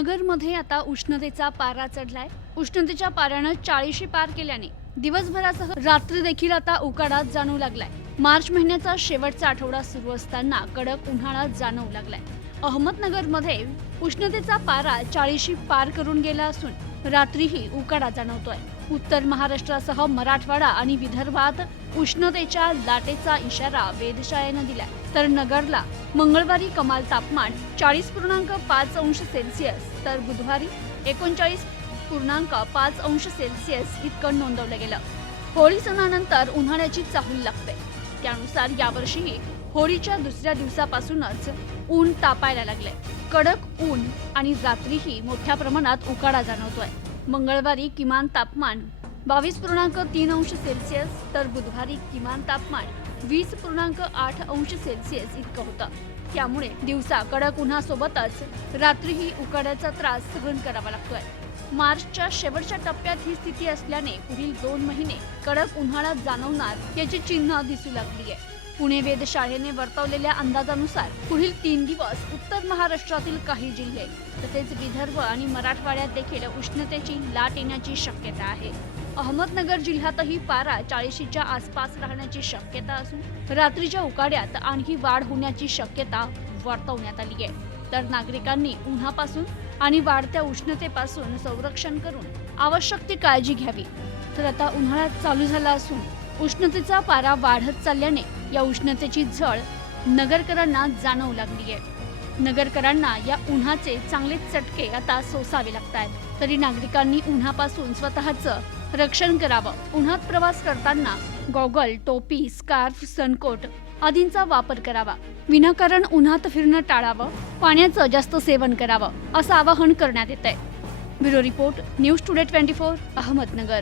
नगरमध्ये आता उष्णतेचा पारा चढलाय. उष्णतेच्या पाऱ्यानं चाळीशी पार केल्याने दिवसभरासह रात्री देखील आता उकाडात जाणवू लागलाय. मार्च महिन्याचा शेवटचा आठवडा सुरू असताना कडक उन्हाळा जाणवू लागलाय. अहमदनगरमध्ये उष्णतेचा पारा चाळीशी पार करून गेला असून रात्रीही उकाडा जाणवतोय. उत्तर महाराष्ट्रासह मराठवाडा आणि विदर्भात उष्णतेच्या लाटेचा इशारा वेधशाळेनं दिला तर नगरला मंगळवारी कमाल तापमान चाळीस पूर्णांक पाच अंश सेल्सिअस तर बुधवारी एकोणचाळीस पूर्णांक पाच अंश सेल्सिअस इतकं नोंदवलं गेलं. होळी सणानंतर उन्हाळ्याची चाहूल लागते. त्यानुसार यावर्षीही होळीच्या दुसऱ्या दिवसापासूनच ऊन तापायला लागले कडक ऊन आणि रात्रीही मोठ्या प्रमाणात उकाडा जाणवतोय. मंगळवारी किमान तापमान बावीस पूर्णांक तीन अंश सेल्सिअस तर बुधवारी किमान तापमान वीस पूर्णांक आठ अंश सेल्सिअस इतकं होतं. त्यामुळे दिवसा कडक उन्हासोबतच रात्रीही उकाड्याचा त्रास सहन करावा लागतोय. मार्चच्या शेवटच्या टप्प्यात ही स्थिती असल्याने पुढील दोन महिने कडक उन्हाळा जाणवणार याची चिन्ह दिसू लागली आहे. पुणे वेधशाळेने वर्तवलेल्या अंदाजानुसार पुढील तीन दिवस उत्तर महाराष्ट्रातील काही जिल्हे तसेच विदर्भ आणि मराठवाड्यात देखील उष्णतेची लाट येण्याची शक्यता आहे. अहमदनगर जिल्ह्यातही पारा चाळीशीच्या आसपास राहण्याची शक्यता असून रात्रीच्या उकाड्यात आणखी वाढ होण्याची शक्यता वर्तवण्यात आली आहे. तर नागरिकांनी उन्हापासून आणि वाढत्या उष्णतेपासून संरक्षण करून आवश्यक ती काळजी घ्यावी. तर आता उन्हाळा चालू झाला असून उष्णतेचा पारा वाढत चालल्याने या उष्णतेची झळ नगरकरांना जाणवू लागली आहे. नगरकरांना या उन्हाचे चांगले चटके आता सोसावे लागत आहेत तरी नागरिकांनी उन्हापासून स्वतःचं रक्षण करावं. उन्हात प्रवास करताना गॉगल टोपी स्कार्फ सनकोट आदींचा वापर करावा. विनाकारण उन्हात फिरणं टाळावं. पाण्याचं जास्त सेवन करावं असं आवाहन करण्यात येत आहे bureau report news today twenty four Ahmednagar.